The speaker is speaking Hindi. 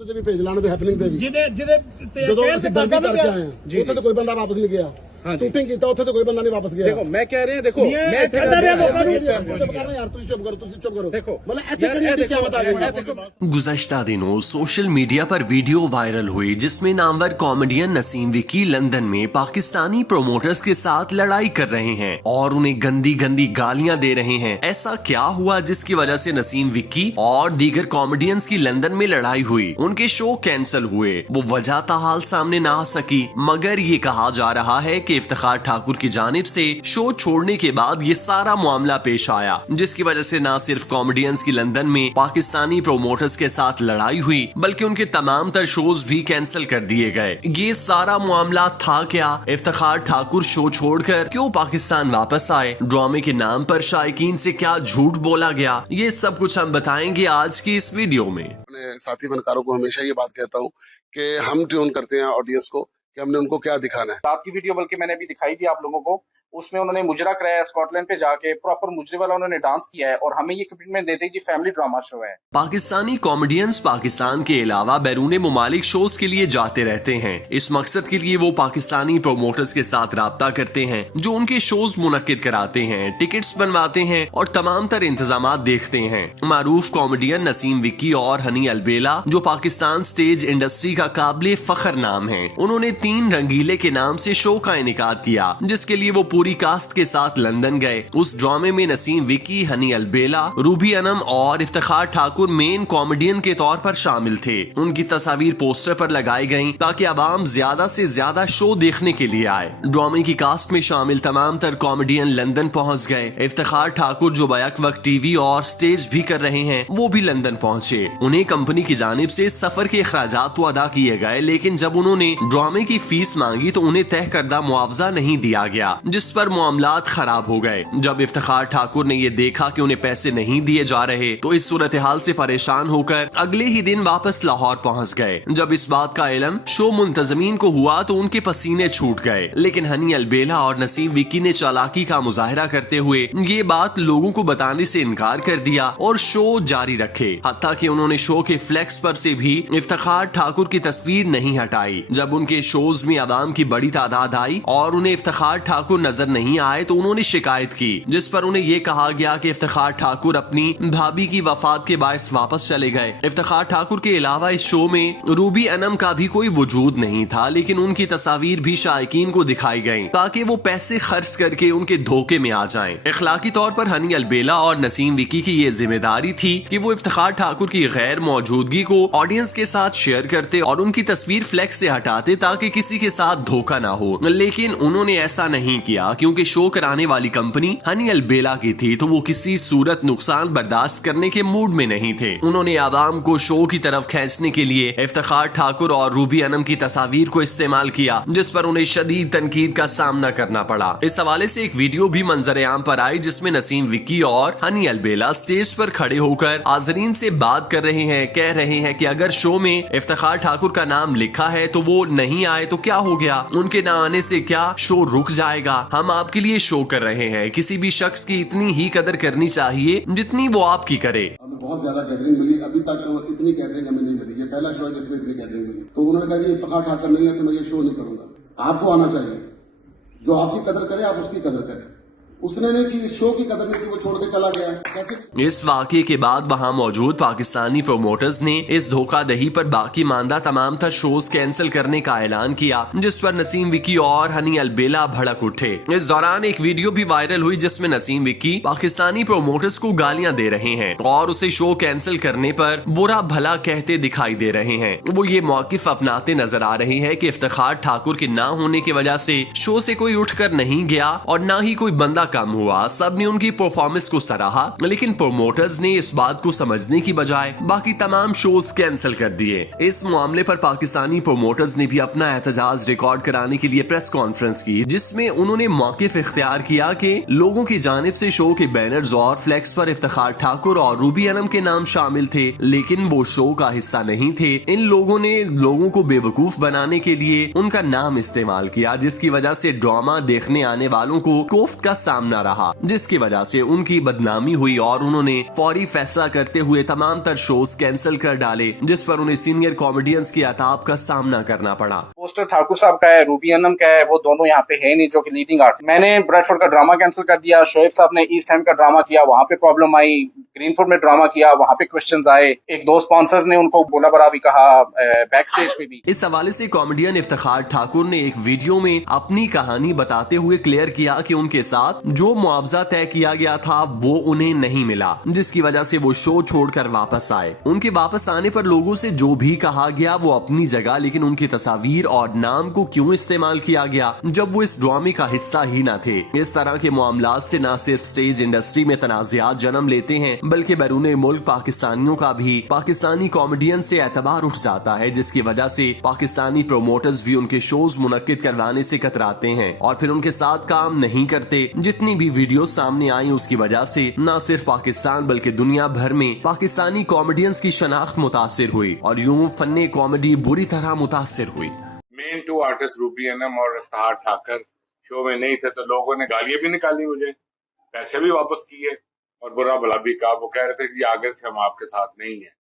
ਉਹਦੇ ਤੇ ਵੀ ਭੇਜ ਲਾਣ ਦੇ ਹੈਪਨਿੰਗ ਤੇ ਵੀ ਜਿਹਦੇ ਜਦੋਂ ਅਸੀਂ ਬੰਦਾ ਕਰਕੇ ਆਏ ਹਾਂ ਉੱਥੇ ਤੇ ਕੋਈ ਬੰਦਾ ਵਾਪਸ ਨਹੀਂ ਗਿਆ। ਸ਼ੂਟਿੰਗ ਕੀਤਾ ਉੱਥੇ ਤੇ ਕੋਈ ਬੰਦਾ ਨਹੀਂ ਵਾਪਸ ਗਿਆ। देखो मैं कह रहे हैं, देखो मैं ਇੱਥੇ ਕਰ ਰਿਹਾ ਲੋਕਾਂ ਨੂੰ ਚੁੱਪ ਕਰਨਾ ਯਾਰ, ਤੁਸੀਂ ਚੁੱਪ ਕਰੋ, ਤੁਸੀਂ ਚੁੱਪ ਕਰੋ। देखो मतलब ऐसे करने की क्या बता रहे। गुज़श्ता दिनों सोशल मीडिया पर वीडियो वायरल हुई जिसमें नामवर कॉमेडियन नसीम विक्की लंदन में पाकिस्तानी प्रोमोटर्स के साथ लड़ाई कर रहे हैं और उन्हें गंदी गंदी गालियां दे रहे हैं। ऐसा क्या हुआ जिसकी वजह से नसीम विक्की और दीगर कॉमेडियंस की लंदन में लड़ाई हुई, उनके शो कैंसिल हुए? वो वजह ताहाल सामने ना आ सकी, मगर ये कहा जा रहा है कि इफ्तिखार ठाकुर की जानिब से शो छोड़ने के बाद ये सारा मामला पेश आया, जिसकी वजह से न सिर्फ कॉमेडियंस की लंदन में पाकिस्तानी प्रोमोटर्स के साथ लड़ाई हुई बल्कि उनके तमाम तर शोज भी कैंसिल कर दिए गए। ये सारा मामला था क्या? इफ्तिखार ठाकुर शो छोड़कर क्यों पाकिस्तान वापस आए? ड्रामे के नाम पर शायकीन से क्या झूठ बोला गया? ये सब कुछ हम बताएंगे आज की इस वीडियो में। अपने साथी फनकारों को हमेशा ये बात कहता हूँ कि हम ट्यून करते हैं ऑडियंस को कि हमने उनको क्या दिखाना है। रात की वीडियो बल्कि मैंने अभी दिखाई दी आप लोगों को, उसमें उन्होंने मुजरा कराया, स्कॉटलैंड पे जाके प्रॉपर मुजरे वाला उन्होंने डांस किया है और हमें ये कमिटमेंट देते हैं कि फैमिली ड्रामा शो है। पाकिस्तानी कॉमेडियंस पाकिस्तान के अलावा बैरून मुमालिक शोज के लिए जाते रहते हैं। इस मकसद के लिए वो पाकिस्तानी प्रोमोटर्स के साथ राब्ता करते हैं जो उनके शोज मुनक्किद कराते हैं, टिकट्स बनवाते हैं और तमाम तर इंतजाम देखते हैं। मारूफ कॉमेडियन नसीम विक्की और हनी अलबेला जो पाकिस्तान स्टेज इंडस्ट्री का काबिल फख्र नाम है, उन्होंने 3 रंगीले के नाम से शो का इनेकाद किया जिसके लिए वो पूरी कास्ट के साथ लंदन गए। उस ड्रामे में नसीम विक्की, हनी अलबेला, रूबी अनम और इफ्तिखार ठाकुर मेन कॉमेडियन के तौर पर शामिल थे। उनकी तस्वीर पोस्टर पर लगाई गयी ताकि आवाम ज्यादा से ज्यादा शो देखने के लिए आए। ड्रामे की कास्ट में शामिल तमाम तर कॉमेडियन लंदन पहुंच गए। इफ्तिखार ठाकुर जो बैक वक्त टीवी और स्टेज भी कर रहे हैं वो भी लंदन पहुंचे। उन्हें कंपनी की जानिब से सफर के अखराजात तो अदा किए गए, लेकिन जब उन्होंने ड्रामे की फीस मांगी तो उन्हें तय करदा मुआवजा नहीं दिया गया, जिस पर मामलात खराब हो गए। जब इफ्तिखार ठाकुर ने ये देखा कि उन्हें पैसे नहीं दिए जा रहे तो इस सूरत हाल से परेशान होकर अगले ही दिन वापस लाहौर पहुंच गए। जब इस बात का इल्म शो मुंतजमीन को हुआ तो उनके पसीने छूट गए, लेकिन हनी अलबेला और नसीम विक्की ने चालाकी का मुजाहरा करते हुए ये बात लोगों को बताने से इनकार कर दिया और शो जारी रखे। हत्ता कि उन्होंने शो के फ्लेक्स पर से भी इफ्तिखार ठाकुर की तस्वीर नहीं हटाई। जब उनके शोज में आवाम की बड़ी तादाद आई और उन्हें इफ्तिखार ठाकुर नजर नहीं आए तो उन्होंने शिकायत की, जिस पर उन्हें यह कहा गया कि इफ्तिखार ठाकुर अपनी भाभी की वफात के बायस वापस चले गए। इफ्तिखार ठाकुर के अलावा इस शो में रूबी अनम का भी कोई वजूद नहीं था, लेकिन उनकी तस्वीर भी शायकीन को दिखाई गई ताकि वो पैसे खर्च करके उनके धोखे में आ जाएं। इखलाकी तौर पर हनी अलबेला और नसीम विक्की की ये जिम्मेदारी थी कि वो इफ्तिखार ठाकुर की गैर मौजूदगी को ऑडियंस के साथ शेयर करते और उनकी तस्वीर फ्लेक्स से हटाते ताकि किसी के साथ धोखा ना हो, लेकिन उन्होंने ऐसा नहीं किया क्योंकि शो कराने वाली कंपनी हनी अलबेला की थी तो वो किसी सूरत नुकसान बर्दाश्त करने के मूड में नहीं थे। उन्होंने आवाम को शो की तरफ खींचने के लिए इफ्तिखार ठाकुर और रूबी अनम की तस्वीर को इस्तेमाल किया, जिस पर उन्हें शदीद तनकीद का सामना करना पड़ा। इस हवाले से एक वीडियो भी मंजर आम पर आई जिसमें नसीम विक्की और हनी अलबेला स्टेज पर खड़े होकर हाज़रीन से बात कर रहे हैं, कह रहे हैं कि अगर शो में इफ्तिखार ठाकुर का नाम लिखा है तो वो नहीं आए तो क्या हो गया, उनके न आने से क्या शो रुक जाएगा? हम आपके लिए शो कर रहे हैं, किसी भी शख्स की इतनी ही कदर करनी चाहिए जितनी वो आपकी करे। हमें बहुत ज्यादा गैदरिंग मिली, अभी तक इतनी गैदरिंग हमें नहीं मिली। ये पहला शो है जिसमें इतनी गैदरिंग मिली। तो उन्होंने कहा इफ्तिखार ठाकुर नहीं है तो मैं ये शो नहीं करूंगा। आपको आना चाहिए, जो आपकी कदर करे आप उसकी कदर करें। उसने नहीं की, शो की कदर नहीं की, वो छोड़ के चला गया। कैसे? इस वाकये के बाद वहां मौजूद पाकिस्तानी प्रोमोटर्स ने इस धोखाधही पर बाकी मानदा तमाम तर शोज कैंसिल करने का ऐलान किया, जिस पर नसीम विक्की और हनी अलबेला भड़क उठे। इस दौरान एक वीडियो भी वायरल हुई जिसमें नसीम विक्की पाकिस्तानी प्रोमोटर्स को गालियां दे रहे हैं और उसे शो कैंसिल करने पर बुरा भला कहते दिखाई दे रहे हैं। वो ये मौकिफ अपनाते नजर आ रहे हैं कि इफ्तिखार ठाकुर के ना होने की वजह से शो से कोई उठकर नहीं गया और ना ही कोई बंदा कम हुआ। सबने उनकी परफॉर्मेंस को सराहा, लेकिन प्रोमोटर्स ने इस बात को समझने की बजाय बाकी तमाम शोज कैंसिल कर दिए। इस मामले पर पाकिस्तानी प्रोमोटर्स ने भी अपना एहतजाज रिकॉर्ड कराने के लिए प्रेस कॉन्फ्रेंस की, जिसमें उन्होंने मौकिफ इख्तियार किया कि लोगों की जानिब से शो के बैनर्स और फ्लेक्स पर इफ्तिखार ठाकुर और रूबी अनम के नाम शामिल थे, लेकिन वो शो का हिस्सा नहीं थे। इन लोगों ने लोगों को बेवकूफ बनाने के लिए उनका नाम इस्तेमाल किया, जिसकी वजह से ड्रामा देखने आने वालों को कोफ्त का सामना रहा, जिसकी वजह से उनकी बदनामी हुई और उन्होंने फौरी फैसला करते हुए तमाम तर शोज कैंसिल कर डाले, जिस पर उन्हें सीनियर कॉमेडियंस की अताब का सामना करना पड़ा। पोस्टर ठाकुर साहब का है, रूबी अनम का है, वो दोनों यहाँ पे है नहीं जो कि लीडिंग आर्टिस्ट। मैंने ब्रेडफोर्ड का ड्रामा कैंसिल कर दिया, शोएब साहब ने ईस्ट हैम का ड्रामा किया, वहां पे प्रॉब्लम आई। ग्रीनफोर्ड में ड्रामा किया, वहां पे क्वेश्चंस आए। एक दो स्पॉन्सर्स ने उनको बोला बरा भी कहा बैक स्टेज पे भी। इस हवाले से कॉमेडियन इफ्तिखार ठाकुर ने एक वीडियो में अपनी कहानी बताते हुए क्लियर किया कि उनके साथ जो मुआवजा तय किया गया था वो उन्हें नहीं मिला, जिसकी वजह से वो शो छोड़कर वापस आए। उनके वापस आने पर लोगों से जो भी कहा गया वो अपनी जगह, लेकिन उनकी तस्वीर और नाम को क्यों इस्तेमाल किया गया जब वो इस ड्रामे का हिस्सा ही न थे। इस तरह के मामलात से न सिर्फ स्टेज इंडस्ट्री में तनाज़ात जन्म लेते हैं, बल्कि बैरून मुल्क पाकिस्तानियों का भी पाकिस्तानी कॉमेडियन से एतबार उठ जाता है, जिसकी वजह से पाकिस्तानी प्रोमोटर्स भी उनके शोज मुनक्किद करवाने से कतराते हैं और फिर उनके साथ काम नहीं करते। जितनी भी वीडियो सामने आई उसकी वजह से न सिर्फ पाकिस्तान बल्कि दुनिया भर में पाकिस्तानी कॉमेडियंस की शनाख्त मुतासिर हुई और यूं फन्ने कॉमेडी बुरी तरह मुतासिर हुई। Main two artist Ruby Anam और इफ्तिखार ठाकुर शो में नहीं थे, तो लोगों ने गालियां भी निकाली, मुझे पैसे भी वापस किए और बुरा भला भी कहा। वो कह रहे थे कि आगे से हम आपके साथ नहीं है।